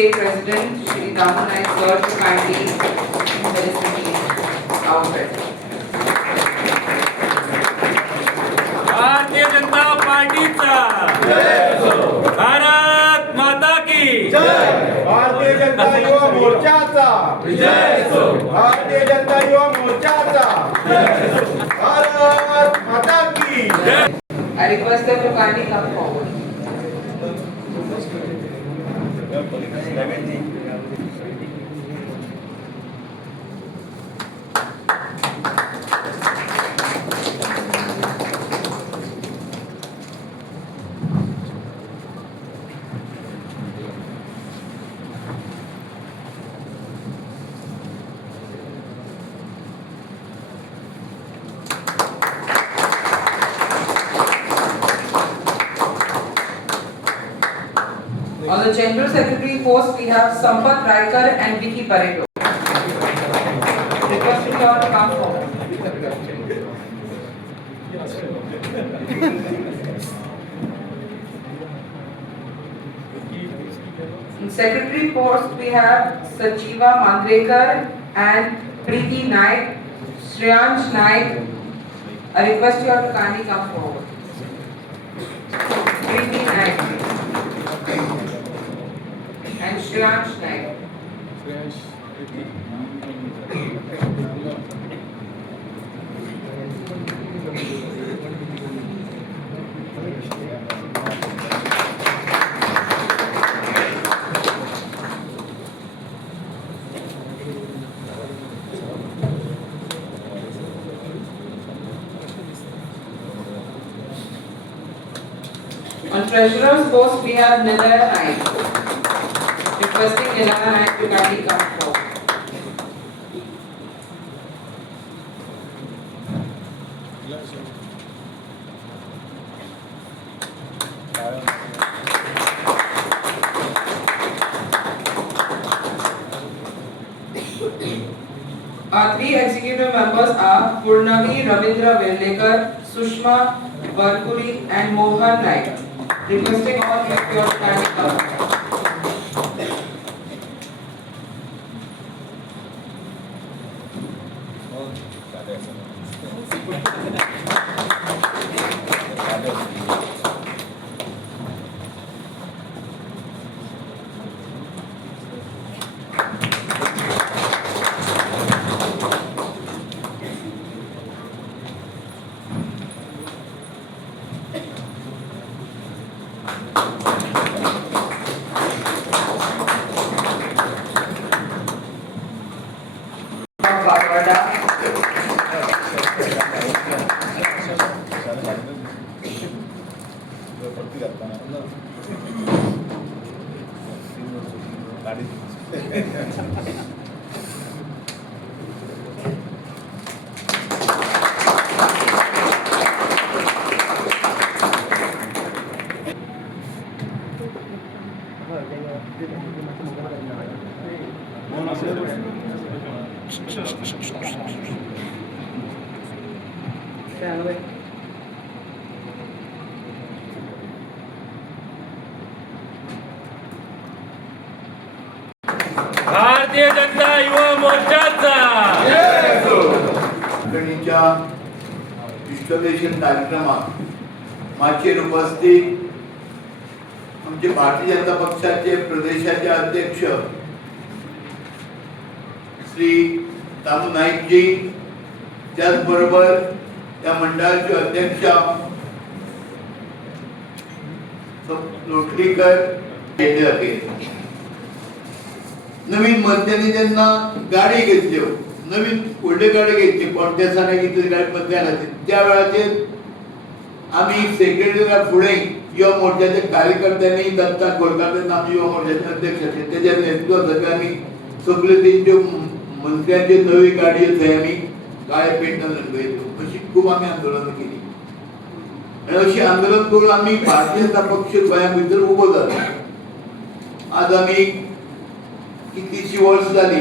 State President Shri Damu Naik sir to kindly address the meeting outbreak. Bharatiya Janata पार्टीचा भारत माता की जय. भारतीय जनता युवा मोर्चाचा विजय असो. भारतीय जनता युवा मोर्चाचा भारत माता की जय. I request them to kindly come forward. On the General Secretary post, we have Sampath Raikar and Vicky Pareto. Requesting you all to come forward. In Secretary post, we have Sachiva Mandrekar and Preeti Naik, Shreyansh Naik. I request you all to kindly come forward. Preeti Naik and Shreyansh Naik. On Treasurer's post, we have Nilaya Naik. Requesting Nilaya Naik to kindly come forward. Our three executive members are Purnavi Ravindra Velekar, Sushma Varkuri and Mohan Naik. Requesting all of you to kindly come. Bharatiya Janata Yuva मोर्चाचा मंडळींच्या विश्वदेशन कार्यक्रमात माचेर उपस्थित आमचे भारतीय जनता पक्षाचे प्रदेशाचे अध्यक्ष श्री दामू नाईक जी, त्याचबरोबर त्या मंडळाचे अध्यक्ष लोटलीकर नवीन मंत्र्यांनी त्यांना गाडी घेतल्यो, नवीन व्हडले गाडी घेतली, पण त्या दिसांनी कितें गाडी मंत्र्यान घातली त्या वेळाचेर आम्ही सेक्रेटरीला फुडें युवा मोर्चाच्या कार्यकर्त्यांनी दत्ता कोलकात्यान आमी युवा मोर्चाचे अध्यक्ष आशिल्ले तेच्या नेतृत्वाखातीर आमी सगळे तेंच्यो मंत्र्यांच्यो नवी गाडयो थंय आमी काळे पेंटान रंगयल्यो, अशी खूब आमी आंदोलनां केली आनी अशी आंदोलन करून आमी भारतीय जनता पक्ष गोंया भितर उबो जालो. आज आमी कितलींशीं वर्सां जाली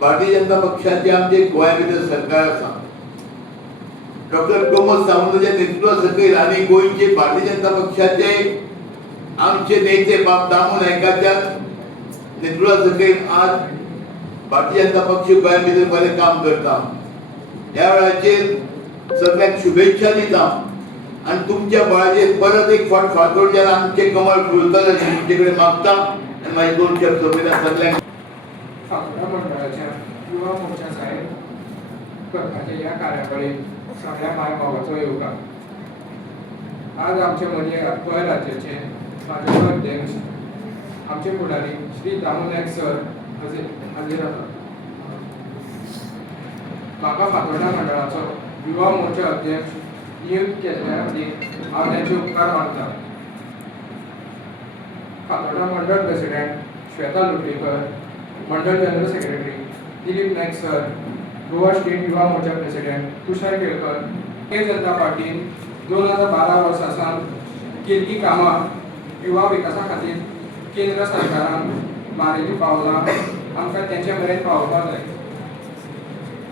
भारतीय जनता पक्षाचे आमचे गोंया भितर सरकार आसा. डॉक्टर प्रमोद सावंताच्या नेतृत्वा सकयल आनी गोंयचे भारतीय जनता पक्षाचे आमचे नेते बाब दामू नायकाच्या नेतृत्वा सकयल आज भारतीय जनता पक्ष गोंया भितर बरें काम करता. ह्या वेळाचेर सगळ्यांक शुभेच्छा दिता आणि तुमच्या बळाचेर परत एक फावट फातोड्ड्यार आमचे कमळ फुलतले तुमचे कडेन मागता आणि मागीर 2 शब्द सोंपयता सगळ्यांक. फातोड्डा मंडळाच्या युवा मोर्चा साहेब करपाच्या ह्या कार्यावळीत सगळ्या माय बाबाचो योगदान. आज आमचे मदीं गोंय राज्याचे भाजप अध्यक्ष आमचे फुडारी श्री दामू नायक सर हाजीर आसात. म्हाका फातोड्डा मंडळाचो युवा मोर्चा अध्यक्ष नियुक्त केल्ल्या खातीर हांव तांचे उपकार मानता. फातोड्डा मंडळ प्रेसिडेंट श्वेता लोटलीकर, मंडळ general secretary Dilip Naik sir, Goa state Yuva Morcha president तुषार केळकर, भारतीय जनता पार्टीन 2012 वर्सा सावन केल्ली कामां युवा विकासा खातीर केंद्र सरकारान मारिल्लीं पावलां आमकां तेंचे मेरेन पावोवपाक जाय.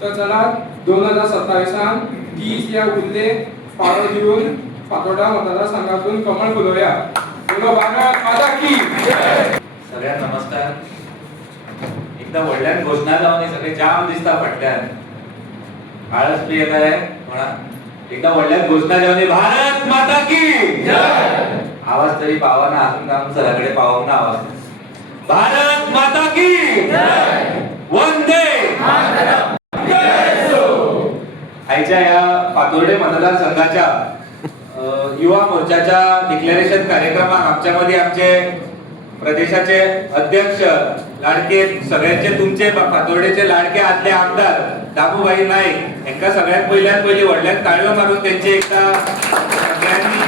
तर चला 2027 तीस ह्या उरले फाळो दिवन फातोड्डा मतदारसंघातून कमळ फुलोवया. बोलो भारत माता की जय. सगळ्यांना नमस्कार. एकदा व्हडल्यान घोषणा जावन सगळे जाम दिसता फाटल्यान. आळस बी येता म्हणा. एकदा व्हडल्यान घोषणा जावन भारत माता की जय. आवाज तरी पावना अजून काम सगळ्याकडे पावना आवाज. भारत माता की जय. वंदे मातरम. आयच्या या फातोर्डे मतदारसंघाच्या युवा मोर्चाच्या डिक्लेरेशन कार्यक्रमात आमच्यामध्ये आमचे प्रदेशाचे अध्यक्ष लाडके सगळ्यांचे तुमचे फातोर्डेचे लाडके आदले आमदार दामूभाई नाईक यांका सगळ्यात पयली व्हडल्यान ताळयो मारून त्यांचे एकदा सगळ्यांनी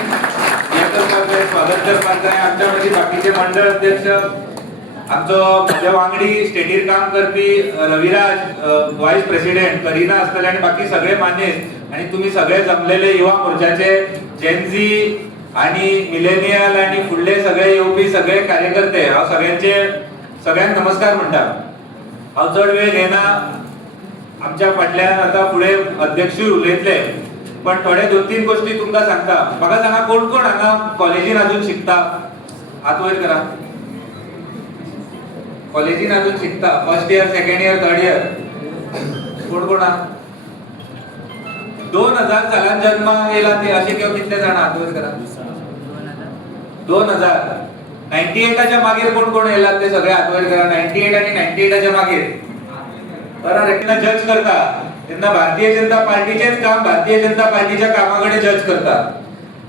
स्वागत करपाक जाय. आमच्या मदीं बाकीचे मंडळ अध्यक्ष आमचो म्हज्या वांगडी स्टेटीर काम करपी रविराज व्हाईस प्रेसिडेंट करिना आसतले आणि बाकी सगळे मानेस्त आणि तुम्ही सगळे जमलेले युवा मोर्चाचे जेनझी आणि मिलेनियल आणि फुडले सगळे येवपी सगळे कार्यकर्ते हांव सगळ्यांक नमस्कार म्हणटा. हांव चड वेळ घेना. आमच्या फाटल्यान आतां फुडें अध्यक्षूय उलयतले पण थोडे 2-3 गोष्टी तुमकां सांगता. म्हाका सांगा कोण कोण हांगा कॉलेजीन अजून शिकता? हात वयर करा. कॉलेजीन अजून शिकता. First year, second year, third year कोण कोण आहा? 2000 सालान जन्म येला ते असे कितले जाण हात वयर करा. 2000 98च्या मागीर कोण कोण येला ते सगळे हात वयर करा. 98 आणि 98च्या मागीर बरं जज करता तेन्ना भारतीय जनता पार्टीचेच काम भारतीय जनता पार्टीच्या कामाकडे जज करता.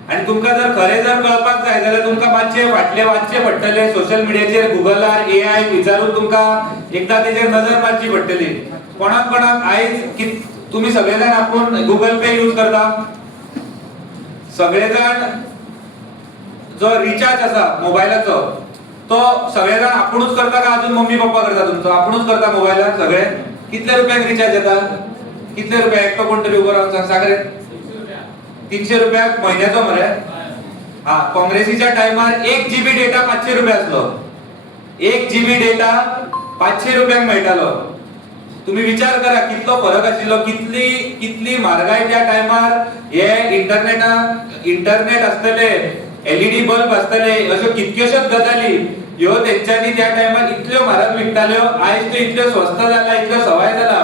आणि तुमका जर खरे जर कळपाक जाय जाल्यार तुमका मातशे फाटले वाचचे पडटले. सोशल मिडियाचेर गुगलार AI विचारून तुमका एकदा तेजेर नजर मारची पडटली. कोणाक कोणाक आयज तुम्ही सगळेजण आपण गुगल पे यूज करता. सगळेजण जो रिचार्ज आसा मोबायलाचो तो सगळेजण आपुणूच करता का अजून मम्मी पप्पा करता तुमचो? आपुणूच करता मोबायलान सगळे. कितले रुपयाक रिचार्ज येता? कितले रुपया? एकटो कोण तरी उबो रावन सांग रे. 300 रुपयाक म्हयन्याचो मरे. हा काँग्रेसीच्या टायमार 1 GB डेटा 500 रुपया आसलो. 1 GB डेटा 500 रुपयांक मेळटालो. तुम्ही विचार करा कितलो फरक आशिल्लो. कितली म्हारगाय त्या टायमार. हे इंटरनेट आसतले, LED बल्ब आसतले, अश्यो कितक्योशोच गजाली ह्यो तेंच्यांनी त्या टायमार इतल्यो म्हारग विकताल्यो. आयज त्यो इतल्यो स्वस्त जाला, इतल्यो सवाय जाला.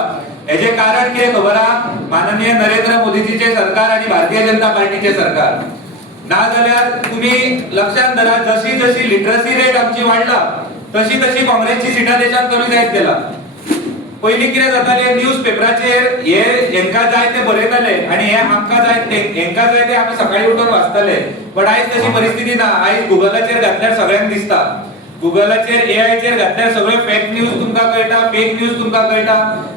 हेजे कारण कितें खबर आहा? माननीय नरेंद्र मोदीजीचे सरकार आणि भारतीय जनता पार्टीचे सरकार. नाजाल्यार तुम्ही लक्षात धरा जशी जशी लिटरसी रेट आमची वाढला तशी तशी काँग्रेसची सिटां देशात कमी जायत गेला. पयलीं कितें जातालें न्यूज पेपराचेर हे हेंका जाय ते बरयताले आणि हे आमकां जाय ते हेंका जाय ते आमी सकाळी उठून वाचताले. बट आयज तशी परिस्थिती ना. आयज गुगलाचेर घातल्यार सगळ्यांक दिसता. गुगलाचेर AI चेर घातल्यार सगळे फेक न्यूज तुमकां कळटा, फेक न्यूज तुमकां कळटा.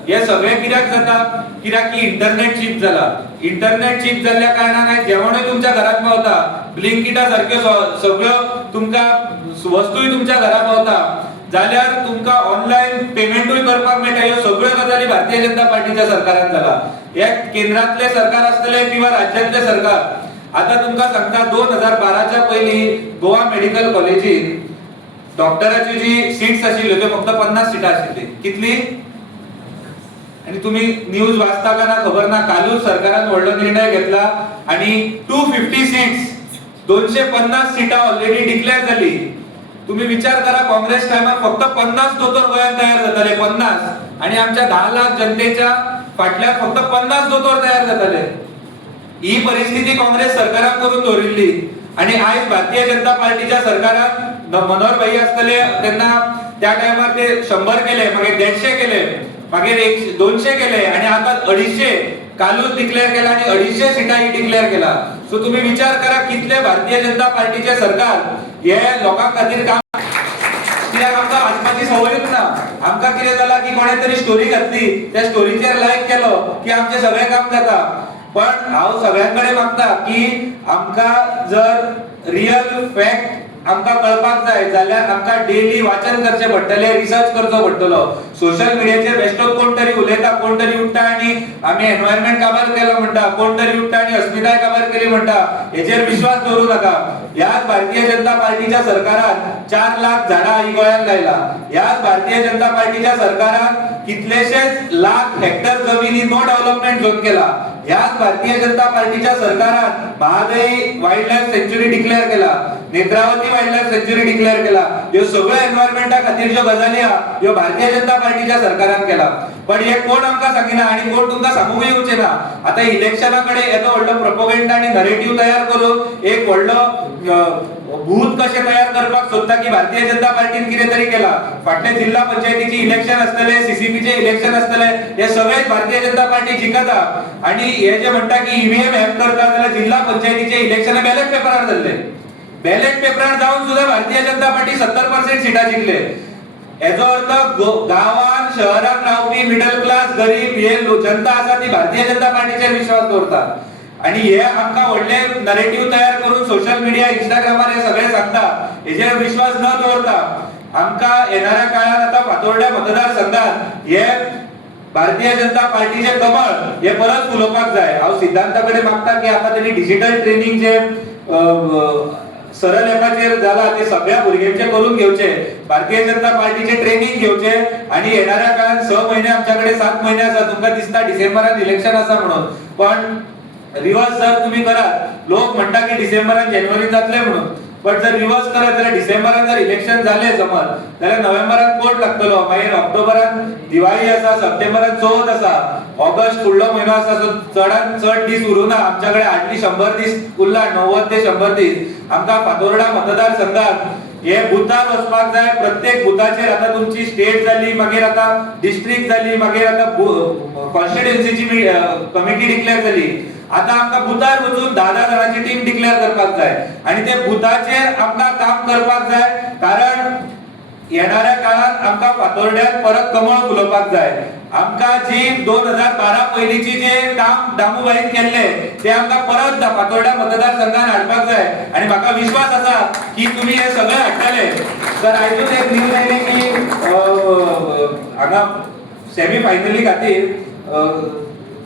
हे सगळे कित्याक जाता? कित्याक की इंटरनेट चीप जाला. इंटरनेट चीप जाल्ल्या कारणान आयज जेवणूय तुमच्या घरात पावता. ब्लिंकिटा सारक्यो सगळ्यो तुमकां वस्तूय तुमच्या घरा पावता. जाल्यार तुमकां ऑनलायन पेमेंटूय करपाक मेळटा. ह्यो सगळ्यो गजाली भारतीय जनता पार्टीच्या सरकारान जाला. हे केंद्रातले सरकार आसतले किंवा राज्यांतले सरकार. आता तुमकां सांगता 2012च्या पयलीं गोवा मेडिकल कॉलेजीन डॉक्टराची जी सीट्स आशिल्ल्यो त्यो फक्त 50 सीटां आशिल्ली. कितली? आणि तुम्ही न्यूज वाचता का ना खबर ना. कालूच सरकारान व्हडलो निर्णय घेतला आणि 250 सीट्स 250 सीटां ऑलरेडी डिक्लेअर जाली. तुम्ही विचार करा, काँग्रेस टायमार फक्त 50 दोतोर गोंयांत तयार जाताले, 50, आणि आमच्या 10 लाख जनतेच्या फाटल्यात फक्त 50 दोतोर तयार जाताले. ही परिस्थिती काँग्रेस सरकारान करून दवरिल्ली. आणि आज भारतीय जनता पार्टीच्या सरकारान मनोहर भाई आसतले तेन्ना त्या टायमार ते 100 केले, मागीर 150 केले, मागीर 200 केले, आणि आता 250 कालूच डिक्लेअर केला आणि 250 सिटांनी डिक्लेअर केला. सो तुम्ही विचार करा कितले भारतीय जनता पार्टीचे सरकार हे लोकां खातीर काम. कित्याक आमकां वाचपाची संवयूच ना. आमकां कितें जाला की कोणे तरी स्टोरी घातली, त्या स्टोरीचेर लायक केलो की आमचे सगळे काम जाता. पण हांव सगळ्यांकडे मागता की आमकां जर रियल फॅक्ट आमकां कळपाक जाय जाल्यार आमकां डेली वाचन करचें पडटलें, रिसर्च करचो पडटलो. सोशल मिडियाचेर बेश्टोच कोण तरी उलयता, कोण तरी उठता आणि आमी एनवायरमेंट काबार केलो म्हणटा, कोण तरी उठता आणि अस्मिताय काबार केली म्हणटा. हेचेर विश्वास दवरूं नाका. ह्याच भारतीय जनता पार्टीच्या सरकारान 4 लाख झाडां ही गोंयांत लायला. ह्याच भारतीय जनता पार्टीच्या सरकारान कितलेशेच लाख हेक्टर जमिनी नो डेव्हलपमेंट झोन केला. ह्याच भारतीय जनता पार्टीच्या सरकारान Mahadei wild life sanctuary declare केला, Netravati wild life sanctuary declare केला. ह्यो सगळ्यो एनवायरमेंटा खातीर ज्यो गजाली आहा ह्यो भारतीय जनता पार्टीच्या सरकारान केला. पण हे कोण आमकां सांगिना आणि कोण तुमकां सांगूंक येवचें ना. आता इलेक्शनाकडे येदो व्हडलो प्रोपोगंडा आणि नरेटिव्ह तयार करून एक व्हडलो भूत कशें तयार करपाक सोदता की भारतीय जनता पार्टीन कितें तरी केला. फाटले जिल्हा पंचायतीची इलेक्शन आसतले, सीसीबीचे इलेक्शन आसतले, हे सगळेच भारतीय जनता पार्टी जिखता. आणि हे जे म्हणटा की ईव्हीएम हॅक करता जाल्यार जिल्हा पंचायतीचे इलेक्शन बॅलेट पेपरार जाल्ले. बॅलेट पेपरार जावन सुद्धा भारतीय जनता पार्टी 70% सिटां जिखले. हेजो अर्थ गांवांत शहरांत रावपी मिडल क्लास गरीब हे जनता आसा ती भारतीय जनता पार्टीचेर विश्वास दवरता. आणि हे आमकां व्हडले नरेटिव्ह तयार करून सोशल मिडिया, इंस्टाग्रामार हे सगळे सांगता. हेजेर विश्वास न दवरता आमकां येणाऱ्या काळात आता फातोर्डा मतदारसंघात हे भारतीय जनता पार्टीचे कमळ हे परत फुलोवपाक जाय. हांव सिद्धांताकडे मागता की आता तरी डिजिटल ट्रेनिंग जे सरळ एपाचेर जाला ते सगळ्या भुरग्यांचे करून घेवचे. भारतीय जनता पार्टीचे ट्रेनिंग घेवचे आणि येणाऱ्या काळात 6 महिने आमच्याकडे 7 महिने आसा. तुमकां दिसता डिसेंबरात इलेक्शन आसा म्हणून, पण रिवर्स जर तुम्ही करात, लोक म्हणटा की डिसेंबरात जानेवारीत जातले म्हणून, पण जर रिवर्स करत जाल्यार डिसेंबरात जर इलेक्शन जाले जमत जाल्यार नोव्हेंबरात कोर्ट लागतलो, मागीर ऑक्टोबरात दिवाळी आसा, सप्टेंबरात चवथ आसा, ऑगस्ट फुडलो म्हयनो आसा. सो चडांत चड दीस उरूना आमच्याकडे, हार्डली 100 दीस उरला, 90 ते 100 दीस. आमकां फातोर्डा मतदारसंघात हे बुथार वचपाक जाय. प्रत्येक बुथाचेर आता तुमची स्टेट जाली, मागीर आता डिस्ट्रिक्ट जाली, मागीर आता कॉन्स्टिट्युएन्सीची कमिटी डिक्लेअर जाली. आता आमकां बुथार वचून 10 जाणांची टीम डिक्लेअर करपाक जाय आणि ते बुथाचेर आमकां काम करपाक जाय. कारण येणाऱ्या काळात आमकां फातोर्ड्यात परत कमळ फुलोवपाक जाय. आमकां जी 2012 पयलींची जे काम दामूबाईन केल्ले ते आमकां परत फातोर्डा मतदारसंघात हाडपाक जाय. आणि म्हाका विश्वास आसा की तुमी हे सगळे हाडटले. तर आयजूच एक न्यूज आयली की हांगा सेमी फायनली खातीर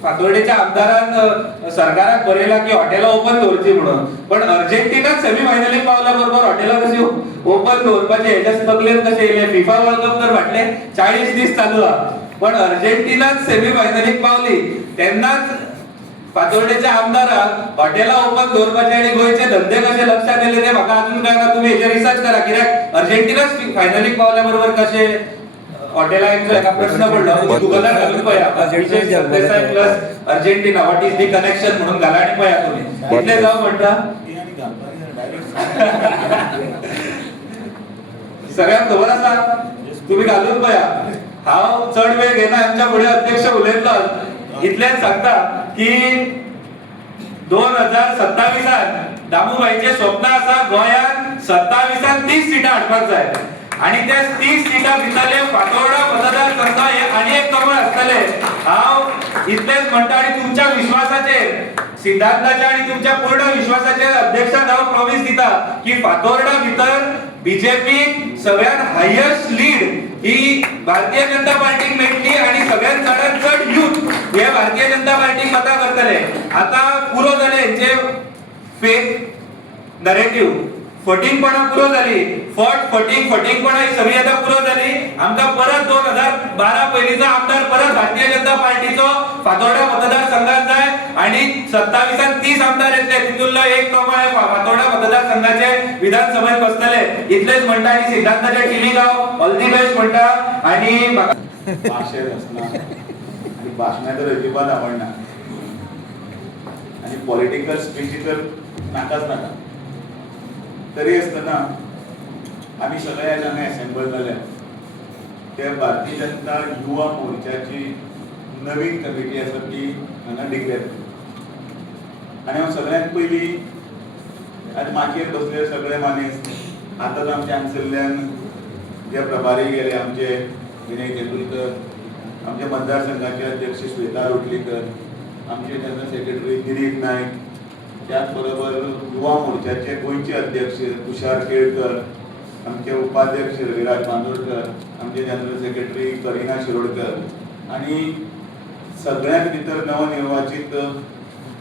फातोर्डेच्या आमदारान सरकाराक बरयला की हॉटेलां ओपन दवरची म्हणून, पण अर्जेंटिनाच सेमी फायनलीक पावल्या बरोबर हॉटेलां कशी ओपन दवरपाचे हेच्या तकलेन कशें येयले. फिफा वर्ल्ड कप तर फाटले 40 दीस चालू आहा, पण अर्जेंटिनाच सेमी फायनलीक पावली तेन्नाच फातोर्डेच्या आमदाराक हॉटेलां ओपन दवरपाचे आणि गोंयचे धंदे कशे लक्षात येयले ते म्हाका अजून कळना. तुम्ही हेचेर रिसर्च करा, कित्याक अर्जेंटिनाच फायनलीक पावल्या बरोबर कशे हॉटेलांचो एका प्रश्न पडलो, गुगलार घालून पळया Vijay Sardesai plus Argentina what is the connection म्हणून घाला आणि पळया तुम्ही. इतले जाऊ म्हणटा सगळ्यांक खबर आसा, तुम्ही घालून पळया. हांव चड वेळ घेना, आमच्या फुडें अध्यक्ष उलयतलो. इतलेच सांगता की 2027 दामूबाईचे स्वप्न आसा गोंयांत 27 30 सिटां हाडपाक जाय आणि त्या 30 सिटां भितरले फातोर्डा मतदारसंघ हे आनी एक कमळ आसतले. हांव इतलेच म्हणटा आणि तुमच्या विश्वासाचेर, सिद्धांताच्या आणि तुमच्या पूर्ण विश्वासाचेर अध्यक्षाक हांव प्रॉमिस दिता की फातोर्डा भितर बीजेपी सगळ्यात हायेस्ट लीड ही भारतीय जनता पार्टीक मेळटली आणि सगळ्यात चडांत चड यूथ हे भारतीय जनता पार्टीक मतां करतले. आता पुरो जाले हेंचे फेक नरेटिव्ह, फटींगपणां पुरो जाली, फटींगपणां ही सगळी आता पुरो जाली. आमकां परत 2012 पयलींचो आमदार परत भारतीय जनता पार्टीचो फातोर्डा मतदारसंघात जाय आणि 27 30 आमदार येतले, तितूंतलो तुमचो एक कमळ आहे फातोर्डा मतदारसंघाचे विधानसभेत बसतले इतलेच म्हणटा आणि सिद्धांताच्या टीव्ही गाव ऑल दी बेस्ट म्हणटा आणि भाषेत असणार आणि भाषणात तर अजिबात आवडणार आणि पॉलिटिकल स्पीच तर नाकाच नाका तरी असतना आम्ही सगळ्या जाणां असेंबल जाल्या त्या भारतीय जनता युवा मोर्चाची नवीन कमिटी आसा ती हांगा डिक्लेअर केली आणि हांव सगळ्यांत पयलीं आतां माचयेर बसले सगळे मानेस आतांच आमच्या हांगसरल्यान जे प्रभारी गेले आमचे विनय तेंडुलकर आमचे मतदारसंघाचे अध्यक्ष श्वेता रोटलीकर आमचे जनरल सेक्रेटरी दिलीप नायक त्याच बरोबर युवा मोर्चाचे गोंयचे अध्यक्ष तुषार केळकर आमचे उपाध्यक्ष रविराज बांदोडकर आमचे जनरल सेक्रेटरी करिना शिरोडकर आणि सगळ्यांत भितर नवनिर्वाचित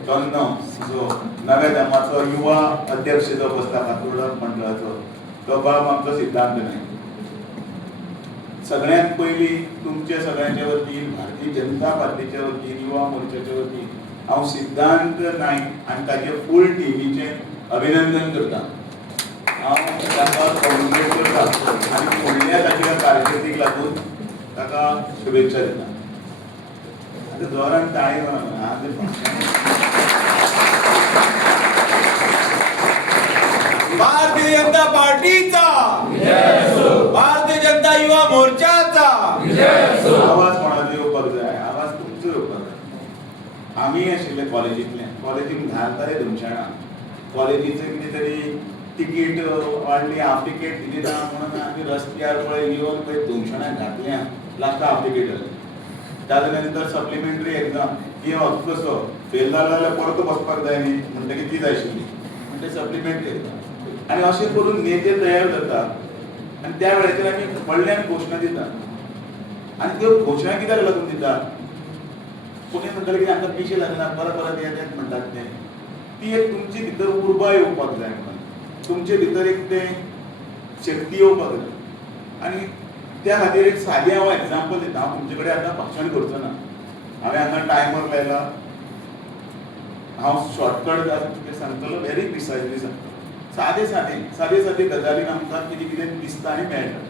चोन्नो जो नव्या धर्माचो युवा अध्यक्ष जो बसता फातोर्डा मंडळाचो तो बाब आमचो सिद्धांत नायक सगळ्यांत पयलीं तुमचे सगळ्यांच्या वतीन भारतीय जनता पार्टीच्या वतीन युवा मोर्चाच्या वतीन हांव सिद्धांत नायक आनी ताचे फूल टिमीचे अभिनंदन करता हांव ताका कॉंग्रेट करता आनी फुडल्या ताच्या कारकिर्दीक लागून ताका शुभेच्छा दिता आतां जोरान ताळी भारतीय जनता पार्टीचा भारतीय जनता युवा मोर्चाचा आवाज कोणाचो येवपाक जाय आवाज तुमचो येवपाक जाय आमी आशिल्ले कॉलेजींत घालताले धुमशाणा कॉलेजीचें कितें तरी तिकीट वाडली हाफ तिकीट दिली ना म्हणून आमी रस्त्यार पळय येवन पळय धुमशाणा घातल्या लास्ट हाफ तिकीट जालें ताजे नंतर सप्लिमेंटरी एग्जाम ती कसो फेल जालो जाल्यार परत बसपाक जाय न्ही म्हणटकीर ती जाय आशिल्ली म्हणजे सप्लिमेंटरी एग्जाम आनी अशें करून नेते तयार जातात आनी त्या वेळाचेर आमी व्हडल्यान घोशणा दितात आनी त्यो घोशणा कित्याक लागून दितात कोणी म्हणटलें की आमकां पिशे लागना परत येतात म्हणटात ते ती एक तुमचे भितर उर्बा येवपाक जाय म्हणून तुमचे भितर एक ते शक्ती येवपाक जाय आनी त्या खातीर एक सादें हांव एग्जाम्पल दिता हांव तुमचे कडेन आतां भाशण करचो ना हांवें हांगा टायमर लायला हांव शॉर्टकट सांगतलो व्हेरी प्रिसायजली सांगता सादे गजालीन आमकां कितें कितें दिसता आनी मेळटा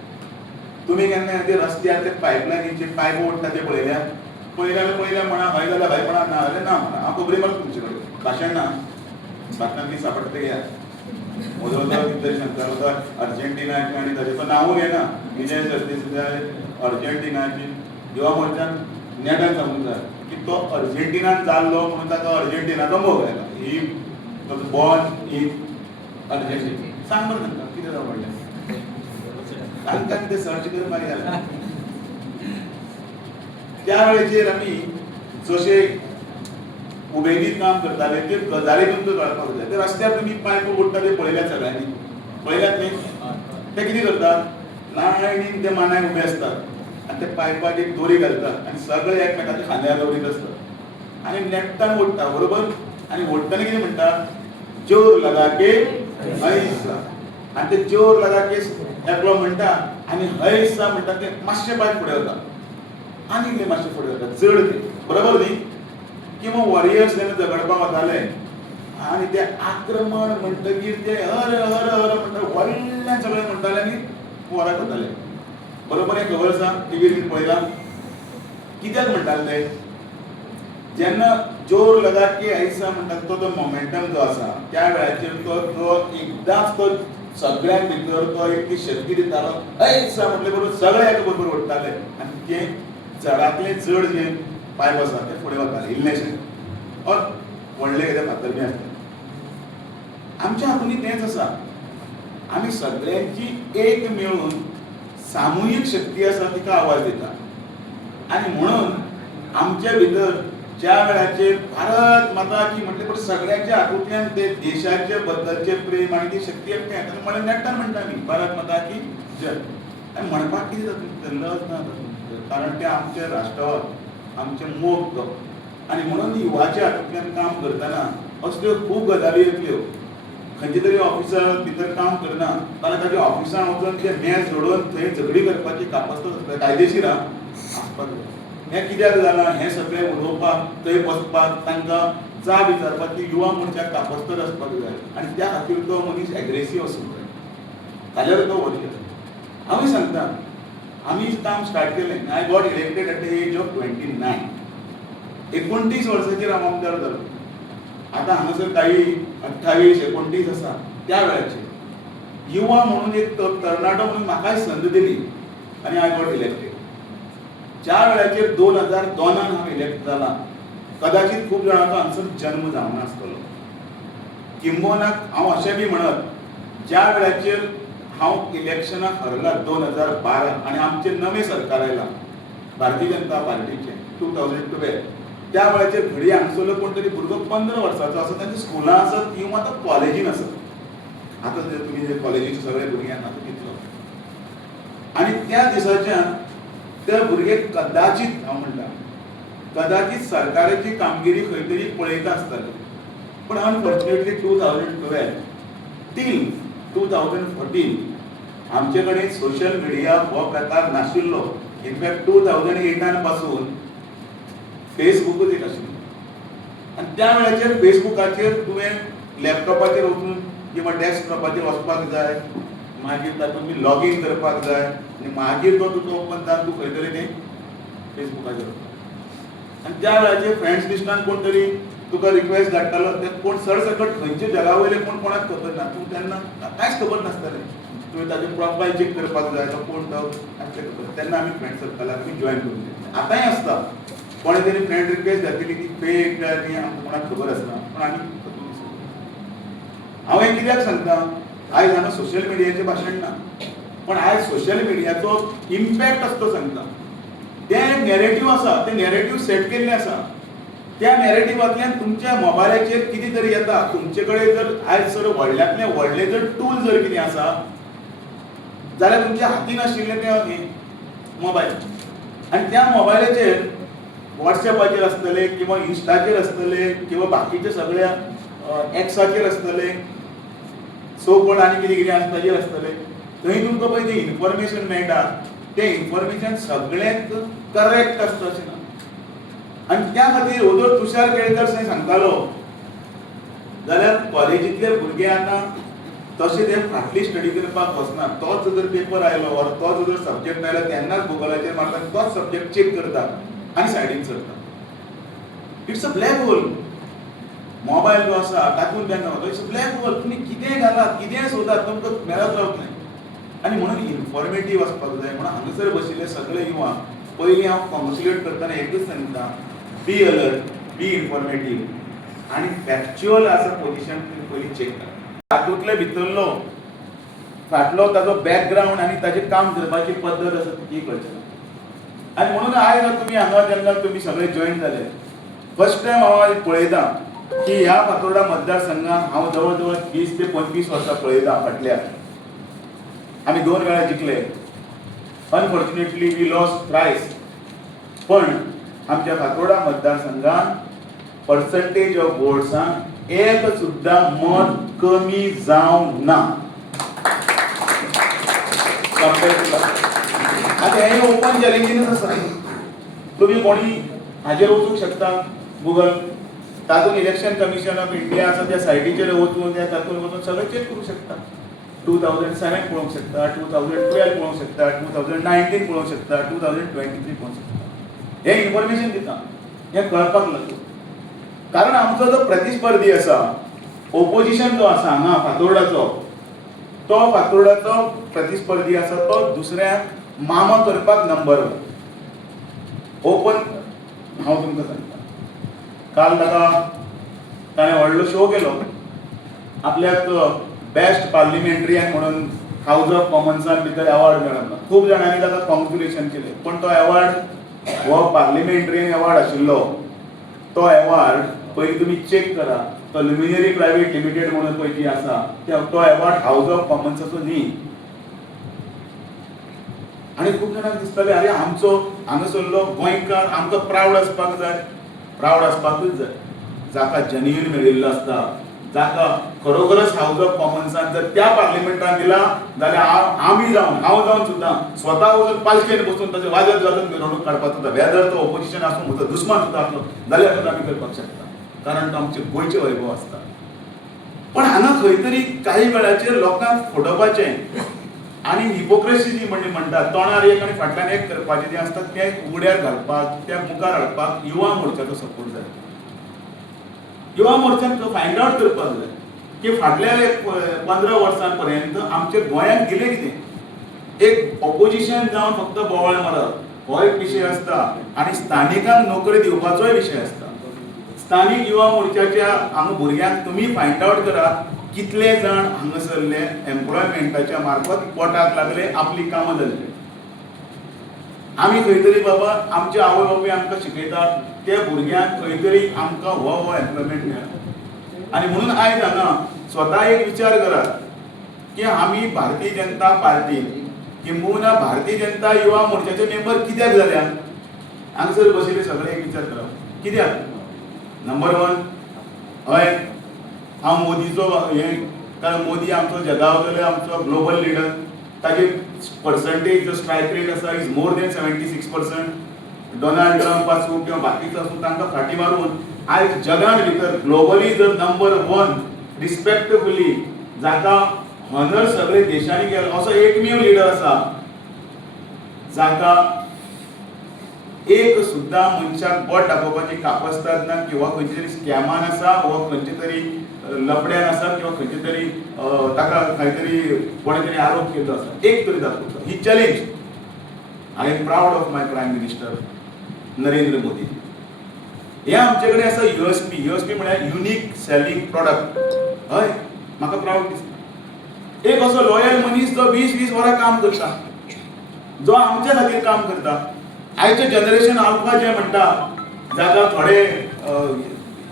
तुमी केन्ना ते रस्त्यार ते पायपलायनीचे पायप ओडटा ते पळयल्या म्हणा हय जाल्यार हय म्हणा ना जाल्यार ना म्हणा हांव खबरी मारता तुमचे कडेन भाशण ना बातम्यांनी सापडटा ते घ्या मोदोला कितें सांगता अर्जेंटिनाचे आनी ताचें नांवूय घेना विजय सरदेसाय अर्जेंटिनाची युवा मोर्चान नेटान सांगूंक जाय की तो अर्जेंटिनान जाल्लो म्हणून ताका अर्जेंटिनाचो मोग आयला ही बॉर्न इन अर्जेंटिना सांग बरं तांकां कितें जावं म्हणलें तांकां कितें सर्च कर मारी जालें त्या वेळेचेर आमी जशे उबेगीत काम करताले ते गजाली तुमकां कळपाक जाय ते रस्त्यार तुमी पायप ओडटा ते पळयल्यात सगळ्यांनी पळयल्यात न्ही ते कितें करतात लायनीन ते मानाक उबे आसतात आनी ते पायपाक एक दोरी घालतात आनी सगळे एकमेकाच्या खांद्यार दवरीत आसतात आनी नेट्टान ओडटा बरोबर आनी ओडटना कितें म्हणटा जोर लगा के हैसा आनी ते जोर लगा के एकलो म्हणटा आनी हैसा म्हणटा ते मातशे पायप फुडें वता आनी कितें मातशे फुडें वता चड ते बरोबर न्ही किंवा वॉरियर्स जेन्ना झगडपाक वताले आनी ते आक्रमण म्हणटकीर ते हर हर हर म्हणटा व्हडल्यान सगळे म्हणटाले आनी वराक वताले बरोबर हें खबर आसा टिवीर पळयलां कित्याक म्हणटाले ते जेन्ना जोर लगा की ऐसा म्हणटात तो मोमेंटम जो आसा त्या वेळाचेर तो एकदांच तो सगळ्यांक भितर तो एक ती शक्ती दितालो ऐसा म्हटले बरोबर सगळे एका बरोबर ओडटाले आनी ते चडांतले चड जे पायप आसा ते फुडें वताले इल्लेशे और व्हडले कितें फातर बी आसता आमच्या हातूंनी तेंच आसा आमी सगळ्यांची एक मेळून सामुहीक शक्ती आसा तिका आवाज दिता आनी म्हणून आमच्या भितर ज्या वेळाचेर भारत माता की म्हटले पण सगळ्यांच्या हातूंतल्यान ते देशाचे बद्दलचे प्रेम आनी ती शक्ती एकठांय येता म्हणून नेट्टान म्हणटा आमी भारत माता की जय आनी म्हणपाक कितें जाता लज ना कारण ते आमचे राष्ट्रवाद आमचे मोग तो आनी म्हणून युवाच्या हातूंतल्यान काम करतना असल्यो खूब गजाली येतल्यो खंयचे तरी ऑफिसार भितर काम करना जाल्यार ताच्या ऑफिसान वचून ते मॅच जोडून थंय झगडी करपाची कापास्त कायदेशीर आसपाक जाय हें कित्याक जालां हें सगळें उलोवपाक थंय बसपाक तांकां जाब विचारपाक ती युवा मोर्चाक तापस्तर आसपाक जाय आनी त्या खातीर तो मनीस एग्रेसीव आसूंक जाय जाल्यार तो वॉरियर हांव सांगता आमी काम स्टार्ट केलें I got elected at the age of 29 29 वर्सांचेर हांव आमदार जालो आतां हांगासर काही 28 29 आसा त्या वेळाचेर युवा म्हणून एक तरणाटो म्हणून म्हाकाय संद दिली आनी आय गॉट इलेक्टेड ज्या वेळाचेर 2002 हांव इलेक्ट जाला कदाचित खूब जाणांचो हांगसर जन्म जावना आसतलो किंबहुना हांव अशें बी म्हणत ज्या वेळाचेर हांव इलेक्शनाक हरला 2012 आनी आमचें नवें सरकार आयलां भारतीय जनता पार्टीचें 2012 त्या वेळाचेर घडी हांगसरलो कोण तरी भुरगो 15 वर्सांचो आसा तांची स्कुलां आसत किंवा आतां कॉलेजीन आसत आतां जर तुमी कॉलेजीचे सगळे भुरग्यांक आतां कितलो आनी त्या दिसाच्यान ते भुरगे कदाचित हांव म्हणटा कदाचित सरकाराची कामगिरी खंय तरी पळयता आसतले पण अनफॉर्च्युनेटली 2012 टील 2014 आमचे कडेन सोशल मिडिया हो प्रकार नाशिल्लो इनफॅक्ट 2008 पासून फेसबुकूच एक आशिल्लो आनी त्या वेळाचेर फेसबुकाचेर तुवें लॅपटॉपाचेर वचून किंवा डॅस्कटॉपाचेर वचपाक जाय मागीर तातूंत बी लॉगीन करपाक जाय आनी मागीर तो तुजो ओपन जावन तूं खंय तरी तें फेसबुकाचेर वचपाक आनी त्या वेळाचेर फ्रेंड्स लिस्टान कोण तरी तुका रिक्वेस्ट धाडटालो ते कोण सरसकट खंयचे जगा वयले कोण कोणाक खबर ना तूं तेन्ना कांयच खबर नासतालें तुवें ताचें प्रोफायल चेक करपाक जाय तो कोण तो आसलें खबर तेन्ना आमी फ्रेंड सर्कलाक बी जॉयन करून घेतलें आतांय आसता कोणे तरी फ्रेंड रिक्वेस्ट घातली ती फेक काय ती आमकां कोणाक खबर आसना पण आमी हांव हें कित्याक सांगता आयज हांगा सोशल मिडियाचें भाशण ना पण आयज सोशल मिडियाचो इम्पॅक्ट आसा तो सांगता तें नॅरेटिव्ह आसा तें नॅरेटिव्ह सेट केल्लें आसा त्या नॅरेटिव्हांतल्यान तुमच्या मोबायलाचेर कितें तरी येता तुमचे कडेन जर आयज सर व्हडल्यांतले व्हडले जर टूल जर कितें आसा जाल्यार तुमच्या हातीन आशिल्ले ते मोबायल आनी त्या मोबायलाचेर वॉट्सॅपाचेर आसतले किंवा इन्स्टाचेर आसतले किंवा बाकीचे सगळ्या एक्साचेर आसतले सो कोण आनी कितें कितें आसा ताचेर आसतले थंय तुमकां पळय तें इन्फॉर्मेशन मेळटा तें इन्फॉर्मेशन सगळेंच करेक्ट आसता अशें ना आनी त्या खातीर हो जर तुषार केळकर थंय सांगतालो जाल्यार कॉलेजींतले भुरगे आतां तशें ते फाटली स्टडी करपाक वचना तोच जर पेपर आयलो वा तोच जर सब्जेक्ट आयलो तेन्नाच गुगलाचेर मारता तोच सब्जेक्ट चेक करता आनी सायडीन सरता it's a black hole mobile जो आसा तातूंत जेन्ना वता इट्स अ ब्लॅक होल तुमी कितेंय घालात कितेंय सोदात तुमकां मेळत रावतलें आनी म्हणून इन्फॉर्मेटीव आसपाक जाय म्हणून हांगासर बशिल्ले सगळे युवा पयलीं हांव कॉन्ग्रेच्युलेट करतना एकच सांगता बी अलर्ट बी इन्फॉर्मेटीव आनी फॅक्च्युअल आसा पोजिशन पयलीं चेक करा तातूंतले भितरलो फाटलो ताजो बॅकग्रावंड आनी ताजें काम करपाची पद्दत आसा ती कळची ना आनी म्हणून आयज तुमी हांगा जेन्ना तुमी सगळे जॉयन जाले फर्स्ट टायम हांव आयज पळयतां की ह्या फातोर्डा मतदारसंघात हांव जवळ जवळ 20 ते 25 वर्सां पळयतां फाटल्या आमी 2 वेळा जिखले अनफॉर्च्युनेटली वी लॉस्ट थ्रायस पण आमच्या फातोर्डा मतदारसंघात पर्संटेज ऑफ वोट्सान एक सुद्दां मत कमी जावंक ना आता हे ओपन चॅलेंजीनच आसा तुम्ही कोणी हाजेर वचूंक शकता गुगल तातूंत इलेक्शन कमिशन ऑफ इंडिया आसा त्या सायटीचेर वचून त्या तातूंत वचून सगळें चेक करूंक शकता 2007 पळोवंक शकता 2012 पळोवंक शकता 2019 पळोवंक शकता 2023 पळोवंक शकता हे इन्फॉर्मेशन दिता हे कळपाक लागता कारण आमचो जो प्रतिस्पर्धी आसा ओपोजिशन जो आसा हांगा फातोर्डाचो तो फातोर्डाचो प्रतिस्पर्धी आसा तो दुसऱ्याक मामा करपाक नंबर 1 ओपन हांव तुमकां सांगता काल ताणें व्हडलो शो केलो आपल्याक बेस्ट पार्लिमेंट्रियन म्हणून हाऊस ऑफ कॉमन्सान भितर अवॉर्ड मेळ्ळा खूब जाणांनी ताका कॉंग्रेच्युलेशन केलें पण तो अवॉर्ड हो पार्लिमेंट्रियन अवॉर्ड आशिल्लो तो अवॉर्ड पयलीं तुमी चेक करा तो लुमिनरी प्रायवेट लिमिटेड म्हणून पळय जी आसा तो अवॉर्ड हाऊस ऑफ कॉमन्साचो न्ही आनी खूब जाणांक दिसतालें अरे आमचो हांगासरलो गोंयकार आमकां प्रावड आसपाकूच जाय जाका जेन्युइन मेळिल्लो आसता जाका खरोखरच हाऊस ऑफ कॉमन्सान जर त्या पार्लिमेंटान दिला जाल्यार आमी जावन हांव जावन सुद्दां स्वता वचून पालखेन बसून ताचे वाजत वाजत मिरवणूक काडपाक सुद्दां वेदर तो ओपोजिशन आसूं म्हजो दुस्मान सुद्दां आसलो जाल्यार सुद्दां आमी करपाक शकता कारण तो आमचे गोंयचे वैभव आसता. पण हांगा खंय तरी काही वेळाचेर लोकांक फटोवपाचें आनी हिपोक्रेसी जी म्हणटा तोंडार एक आनी फाटल्यान एक करपाचें जें आसता तें उगड्यार घालपाक त्या मुखार हाडपाक युवा मोर्चाचो सपोर्ट जाय. युवा मोर्चान फायंड आवट करपाक जाय की फाटल्या 15 वर्सां पर्यंत आमच्या गोंयांत कितें कितें एक ऑपोजिशन जावन फक्त बोवाळ मारप हो एक विशय आसता आनी स्थानिकांक नोकरी दिवपाचोय विशय आसता. स्थानीक युवा मोर्चाच्या हांगा भुरग्यांक तुमी फायंड आवट करात कितले जाण हांगासरले एम्प्लॉयमेंटाच्या मार्फत पोटाक लागले आपली कामां जाल्ले. आमी खंय तरी बाबा आमचे आवय बापूय आमकां शिकयतात त्या भुरग्यांक खंय तरी आमकां हो एम्प्लॉयमेंट मेळ्ळा. आनी म्हणून आयज हांगा स्वता एक विचार करात की आमी भारतीय जनता पार्टी किंबहुना भारतीय जनता युवा मोर्चाचे मेंबर कित्याक जाल्या. हांगासर बशिल्ले सगळे एक विचार करप कित्याक. नंबर 1 हय हांव मोदीचो हें कारण मोदी आमचो जगावयलो आमचो ग्लोबल लिडर. ताजे पर्संटेज जो स्ट्रायक रेट आसा is more than 76%. Donald Trump आसूं किंवा बाकीचो आसूं तांकां फाटी मारून आयज जगान भितर ग्लोबली जर नंबर 1 रिस्पेक्टफुली जाका हॉनर सगळे देशांनी केलो असो एकमेव लिडर आसा जाका एक सुद्दां मनशाक बोट दाखोवपाची कापासतात ना किंवा खंयचे तरी स्कॅमान आसा वा खंयचे तरी लफड्यान आसा किंवा खंयचे तरी ताका खंय तरी कोणे तरी आरोप केल्लो आसा. एक तरी दाखोवता ही challenge. I am proud of my prime minister Narendra Modi. हे आमचे कडेन आसा युएसपी म्हळ्यार युनिक सेलिंग प्रॉडक्ट. हय म्हाका प्राऊड दिसता. एक असो लॉयल मनीस जो 20-20 वरां काम करता जो आमच्या खातीर काम करता. आयचे जनरेशन अल्फा जे म्हणटा जाका थोडे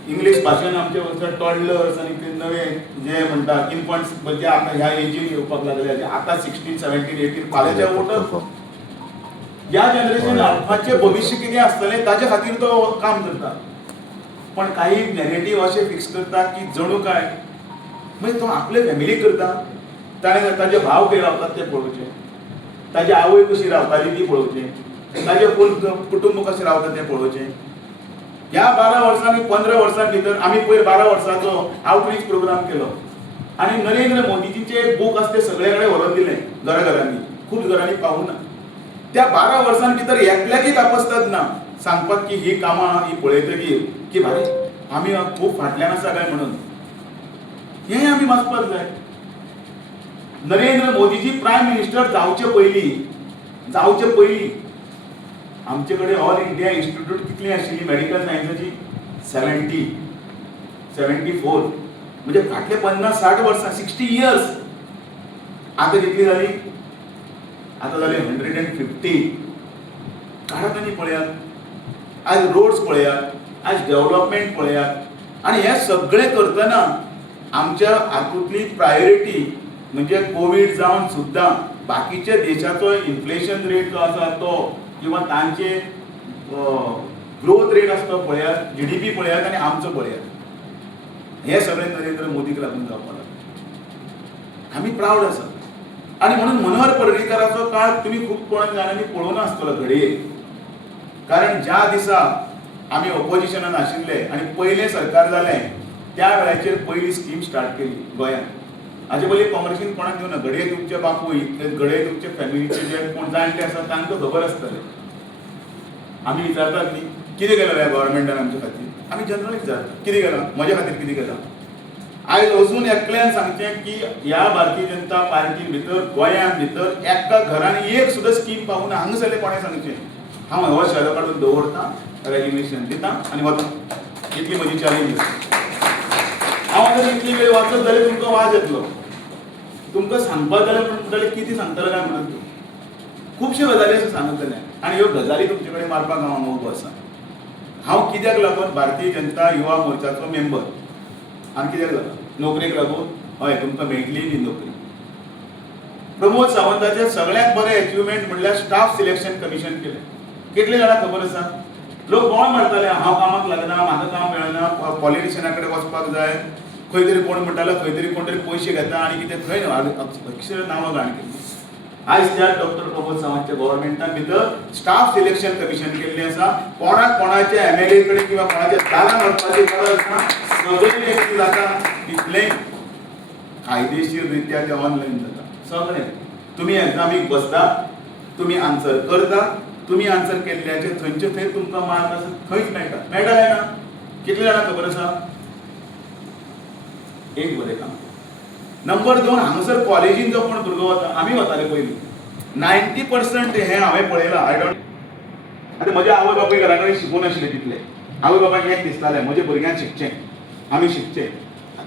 इंग्लीश भाशेन आमचे टॉडलर्स आनी ते नवे जे म्हणटा इन्फंट्स म्हणजे आतां ह्या एजीर येवपाक लागले आतां 16, 17, 18 फाल्यांचे वोटर ह्या जनरेशन अल्फाचे भविष्य कितें आसतलें ताचे खातीर तो काम करता. पण काही नेरेटिव्ह अशें फिक्स करता की जणू काय म्हणजे तो आपले फॅमिली करता. ताणें ताजे भाव खंय रावतात ते पळोवचे, ताजी आवय कशी रावताली ती पळोवचें, ताजे फूल कुटुंब कशें रावता तें पळोवचें. ह्या 12 वर्सांनी 15 वर्सां भितर आमी पयर 12 वर्सांचो आउटरीच प्रोग्राम केलो आनी नरेंद्र मोदीजीचे एक बूक आसा ते सगळे कडेन व्हरोन दिलें घराघरांनी. खूब घरांनी पावूना. त्या 12 वर्सां भितर एकल्याकय तापसतात ना सांगपाक की ही कामां ही पळयतकीर की भाई आमी खूब फाटल्यान आसा काय म्हणून. हें आमी वाचपाक जाय. नरेंद्र मोदीजी प्रायम मिनिस्टर जावचे पयलीं आमचे कडेन ऑल इंडिया इन्स्टिट्यूट कितली आशिल्ली मेडिकल सायन्साची 74 म्हणजे फाटले 50-60 वर्सां 60 इयर्स. आतां कितली जाली. आतां जाली 150. काळात आनी पळयात आज रोड्स पळयात आज डेव्हलपमेंट पळयात. आनी हे सगळें करतना आमच्या हातूंतली प्रायोरिटी म्हणजे कोविड जावन सुद्दां बाकीच्या देशाचो इन्फ्लेशन रेट जो आसा तो किंवा तांचे ग्रोथ रेट आसा तो पळयात, GDP पळयात आनी आमचो पळयात. हे सगळें नरेंद्र मोदीक लागून जावपाक लागलें. आमी प्राऊड आसा. आनी म्हणून मनोहर पर्रीकाराचो काळ तुमी खूब कोण जाणांनी पळोवना आसतलो घडये. कारण ज्या दिसा आमी ऑपोजिशनान आशिल्ले आनी पयलें सरकार जालें त्या वेळाचेर पयली स्कीम स्टार्ट केली गोंयांत. हाजे पयलीं काँग्रेसीन कोणाक दिवना. घडये तुमचे बापूय घडये तुमचे फॅमिलीचे जे कोण जाणटे आसा तांकां खबर आसतलें. आमी विचारतात न्ही कितें केलें ह्या गव्हर्मेंटान आमचे खातीर. आमी जनरल विचारतात कितें केलां म्हज्या खातीर कितें केलां. आयज अजून एकल्यान सांगचें की ह्या भारतीय जनता पार्टी भितर गोंयांत भितर एका घरांनी एक सुद्दां स्कीम पावूना. हांगासरले कोणें सांगचें हांव हो शेलो काडून दवरतां रेजिग्नेशन दितां आनी वता. इतली म्हजी चॅलेंज आसा. हांव जर इतली वेळ वाचत जाल्यार तुमकां वाज येतलो. तुमकां सांगपाक जाल्यार कितें सांगतलो काय म्हणून खुबश्यो गजाली आसा सांगतले आनी ह्यो गजाली तुमचे कडेन मारपाक हांव मोग आसा. हांव कित्याक लागून भारतीय जनता युवा मोर्चाचो मेंबर आनी कित्याक लागून नोकरेक लागून. हय तुमकां मेळटली न्ही नोकरी. प्रमोद सावंताचें सगळ्यांत बरें अचिव्हमेंट म्हणल्यार स्टाफ सिलेक्शन कमिशन केलें. कितले जाणांक खबर आसा. लोक बोवाळ मारताले हांव कामाक लागना म्हाका काम मेळना पॉलिटिशियना कडेन वचपाक जाय. खंय तरी कोण म्हणटालो खंय तरी कोण तरी पयशे घेता आनी कितें खंय अक्षर नांवां घाण केली. आयज त्या डॉक्टर प्रमोद सावंतच्या गव्हर्नमेंटान भितर स्टाफ सिलेक्शन कमिशन केल्लें आसा. कोणाच्या MLA कडेन किंवा कोणाच्या दारान वचपाची गरज ना. सगळे व्यक्ती जाता तितलें कायदेशीर रित्या ते ऑनलायन जाता. सगळें तुमी एग्जामीक बसता, तुमी आन्सर करता, तुमी आन्सर केल्ल्याचे थंयचे थंय तुमकां मार्क आसा थंयच मेळटा. मेळटा काय ना? कितले जाणां खबर आसा? एक बरें काम. नंबर 2, हांगासर कॉलेजीन जो कोण भुरगो वता, आमी वताले पयलीं 90% हे हांवें पळयलां. आय डोंट आतां म्हज्या आवय बापूय घरा कडेन शिकून नाशिल्ले तितले. आवय बापायक एक दिसतालें म्हज्या भुरग्यांक शिकचें, आमी शिकचें.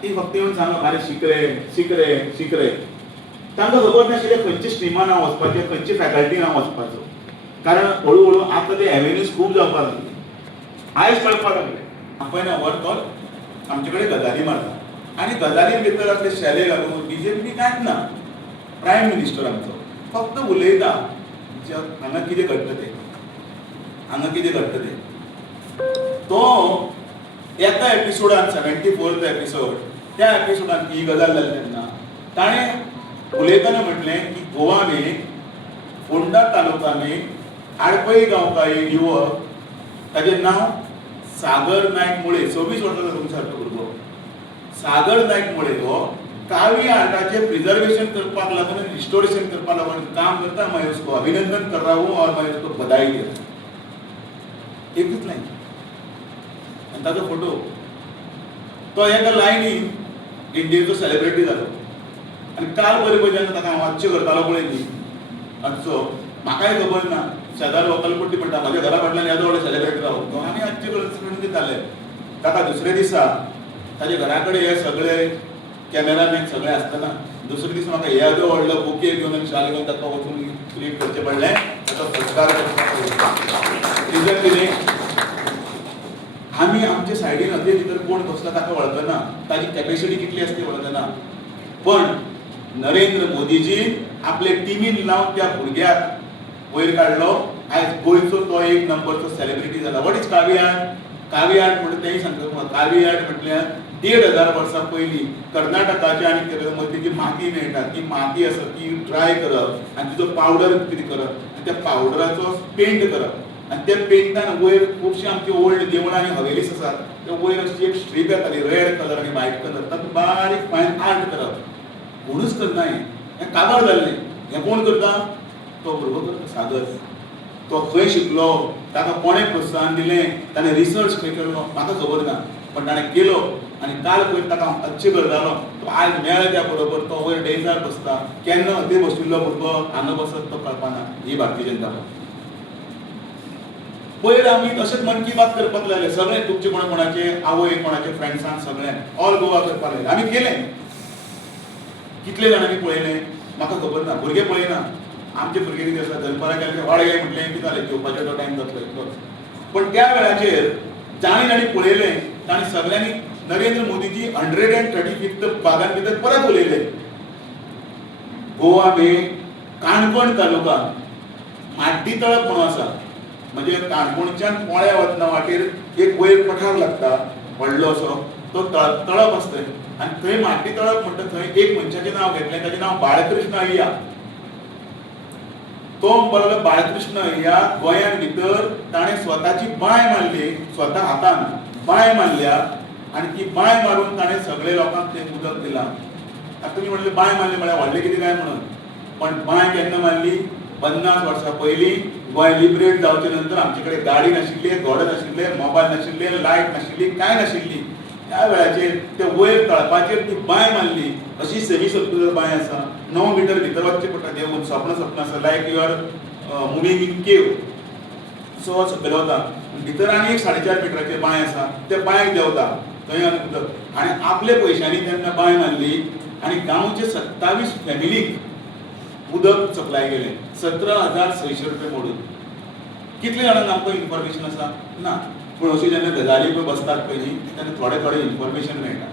ती फक्त येवन सांगप अरे शिक रे. तांकां खबर नाशिल्लें खंयच्या स्ट्रिमान हांव वचपाचें, खंयच्या फॅकल्टीन हांव वचपाचो. कारण हळू आतां ते एवेन्यूज खूब जावपाक लागले. आयज कळपाक लागलें आपण ओवरऑल आमचे कडेन गजाली मारता. आनी गजाली भितर आपले शेले घालून BJP कांयच ना. प्रायम मिनिस्टर आमचो फक्त उलयता हांगा कितें घडटा तें. तो एका एपिसोडान 74th एपिसोड, त्या एपिसोडान ही गजाल जाली तेन्ना ताणें उलयतना म्हटलें की गोवाने फोंडा तालुकाने आडपई गांवका एक युवक, ताचें नांव सागर नायक मुळे, 26 वर्सांचो तुमचो भुरगो. सागर नायक मुळे हो कावी आर्टाचे प्रिजर्वेशन करपाक लागून आनी रिस्टोरेशन करपाक लागून काम करता. मैं उसको अभिनंदन कर रहा हूं और मैं उसको बधाई दे रहा हूं. एकूच लायन आनी ताचो फोटो. तो एका लायनीन इंडियेचो सेलिब्रिटी जालो. आनी काल बरें जेन्ना ताका हांव अच्छे करतालो पळय न्ही अच्छो, म्हाकाय खबर ना. शेजारी वकलपट्टी म्हणटा म्हज्या घरा फाटल्यान येदो व्हडलो सेलिब्रिटी रावलो. आमी अच्छे करून दिताले. ताका दुसरे दिसा ताजे घरा कडेन हे सगळे कॅमेरामॅन सगळे आसतना दुसरे दीस म्हाका येदो व्हडलो बुके घेवन आनी शाल घेवन ताका वचून ट्रीट करचें पडलें. ताचो सत्कार करपाक रिजन कितें? आमी आमचे सायडीन अदे भितर कोण बसला ताका वळखना, ताची कॅपेसिटी कितली आसा ती वळखना. पण नरेंद्र मोदीजी आपले टिमीन लावन त्या भुरग्याक वयर काडलो. आयज गोंयचो तो 1 नंबरचो सेलिब्रिटी जाला. What is Kavi art? Kavi art म्हणटा तेंय सांगता तुमकां. कावी आर्ट म्हटल्यार 1,500 वर्सां पयलीं कर्नाटकाच्या आनी केरळा मदली जी माती मेळटा, ती माती आसा ती ड्राय करप आनी तिचो पावडर कितें करप आनी त्या पावडराचो पेंट करप आनी त्या पेंटान वयर खुबशे आमचे ओल्ड देवळां आनी हवेलीस आसात. त्या वयर अशी एक स्ट्रीप येताली रेड कलर आनी व्हायट कलर, तातूंत बारीक फायन आर्ट करप. कोणूच करना हें काबार जाल्लें. हें कोण करता? तो भुरगो करता, सागर. तो खंय शिकलो, ताका कोणें प्रोत्साहन दिलें, ताणें रिसर्च खंय केलो म्हाका खबर ना. पण ताणें केलो आनी काल पयर ताका हांव अच्छे करतालो. तो आयज मेळ्ळा त्या बरोबर तो वयर डेजार बसता. केन्ना अदे बशिल्लो भुरगो हांगा बसत तो कळपाना. ही भारतीय जनता पार्टी. पयर आमी तशेंच मन की बात करपाक लागले. सगळे तुमचे कोणाचे आवय, कोणाचे फ्रेंड्सान सगळे ऑल गोवा करपाक लागले. आमी केलें. कितले जाणांनी पळयलें म्हाका खबर ना. भुरगे पळयना. आमचे भुरगे कितें आसा दनपारां गेले वाडे म्हटलें कितें जालें जेवपाचो तो टायम जातलो इतलोच. पण त्या वेळाचेर जाणी पळयलें ताणें सगळ्यांनी नरेंद्र मोदीजी 135th भागान भितर परत उलयलें. गोवा मे काणकोण तालुका माड्डी तळप म्हणून आसा. म्हणजे काणकोणच्यान पोळ्या वतना वाटेर एक वयर पठार लागता व्हडलो असो. तो तळप आसता आनी थंय माड्डी तळप म्हणटा थंय एक मनशाचें नांव घेतलें. ताचें नांव बाळकृष्ण अय्या. तो म्हणपाक लागलो बाळकृष्ण अय्या गोंयान भितर ताणें स्वताची बांय मारली, स्वता हातान बांय मारल्या आनी ती बांय मारून ताणें सगळे लोकांक तें उदक दिलां. आतां तुमी म्हणलें बांय मारली म्हळ्यार व्हडलें कितें काय म्हणून. पण बांय केन्ना मारली? 50 वर्सां पयलीं गोंय लिबरेट जावचे नंतर आमचे कडेन गाडी नाशिल्ले, घोडे नाशिल्ले, मोबायल नाशिल्ले, लायट नाशिल्ली, कांय नाशिल्ली. त्या वेळाचेर ते वयर तळपाचेर ती बांय मारली. अशी सेमी सर्क्युलर बांय आसा. 9 मिटर भितर वचचें पडटा. देवून स्वप्न आसा like you are moving in cave. So सकयल वता. भितर आनी एक 4.5 मिटराचेर बांय आसा. त्या बांयक देंवता. थंय आनी उदक आनी आपल्या पयशांनी तेन्ना बांय मारली आनी गांवचे 27 फॅमिलीक उदक सप्लाय केलें. 17,600 रुपया मोडून. कितले जाणांक आमकां इन्फॉर्मेशन आसा? ना. पूण अशी जेन्ना गजाली पळय बसतात पळय न्ही तेन्ना थोडे इन्फॉर्मेशन मेळटा.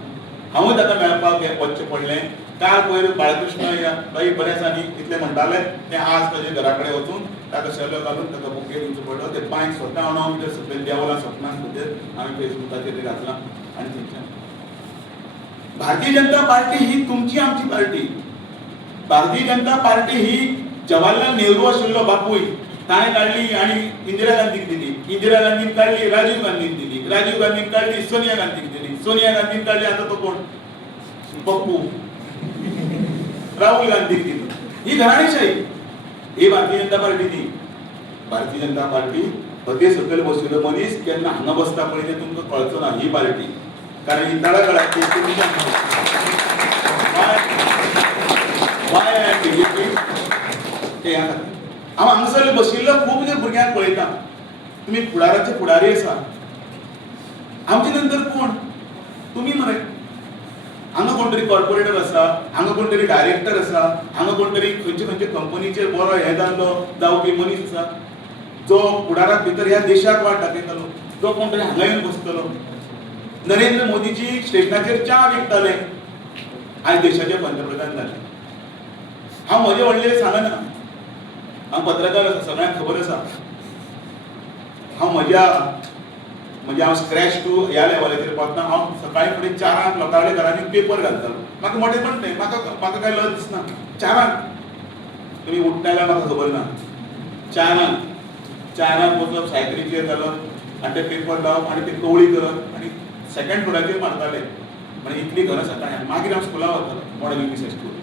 हांवूय ताका मेळपाक वचचें पडलें. काल पयर बाळकृष्ण बाई बरें आसा न्ही इतलें म्हणटाले. तें आज ताजे घरा कडेन वचून ताका शेलो घालून ताका बुके दिवचो पडलो. ते बांयक स्वता हांव भितर सकयल देवलां सपनान भितर हांवें फेसबुकाचेर ते घातलां आनी थंयच्यान. भारतीय जनता पार्टी ही तुमची आमची पार्टी. भारतीय जनता पार्टी ही जवाहरलाल नेहरू आशिल्लो बापूय ताणें काडली आनी इंदिरा गांधीक दिली, इंदिरा गांधीन काडली राजीव गांधीक दिली, राजीव गांधीन काडली सोनिया गांधीक दिली, सोनिया गांधीन काडली आता तो कोण पप्पू राहुल गांधीक दिली. ही घराणेशाही. ही भारतीय जनता पार्टी न्ही. भारतीय जनता पार्टी हते सकयल बशिल्लो मनीस केन्ना हांगा बसता पळय तें तुमकां कळचो ना. ही पार्टी कारण ही तळागाळाची बीजेपी ते हांव हांगासर बशिल्लो खूब भुरग्यांक पळयता. तुमी फुडाराचे फुडारी आसा. आमचे नंतर कोण? तुमी मरे. हांगा कोण तरी कॉर्पोरेटर आसा, हांगा कोण तरी डायरेक्टर आसा, हांगा कोण तरी खंयचे खंयचे कंपनीचेर बरो हे जाल्लो जावपी मनीस आसा जो फुडाराक भितर ह्या देशाक वाट दाखयतलो. जो कोण तरी हांगा येवन बसतलो. नरेंद्र मोदीजी स्टेशनाचेर च्या विकताले, आज देशाचे पंतप्रधान जाले. हांव म्हजे व्हडले सांगना. हांव पत्रकार आसा, सगळ्यांक खबर आसा. हांव हांव स्क्रॅच टू ह्या लेवलाचेर पावतना हांव सकाळी फुडें 4 लोकांच्या घरांनी पेपर घालतालो. म्हाका मोठेपण न्हय, म्हाका काय लज दिसना. 4 तुमी उठता जाल्यार म्हाका खबर ना. 4 वचप सायकलीचेर घालप आनी ते पेपर लावप आनी ते कवळी करप आनी सेकंड फ्लोराचेर मारताले. म्हणजे इतली घरां सकाळी. मागीर हांव स्कुलाक वतालो, मॉडर्न इंग्लीश हायस्कूल.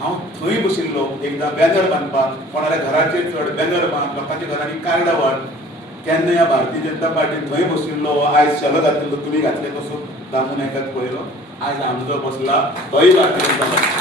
हांव थंय बशिल्लो एकदां बॅनर बांदपाक, कोणाल्या घराचेर चड बॅनर बांद, लोकांच्या घरांनी कार्डां वाट. केन्ना ह्या भारतीय जनता पार्टीन थंय बशिल्लो, आयज शेलो घातिल्लो तुमी घातले तसो दामू नायकाक पळयलो. आयज आमचो बसला तोय भारतीय जनता पार्टी.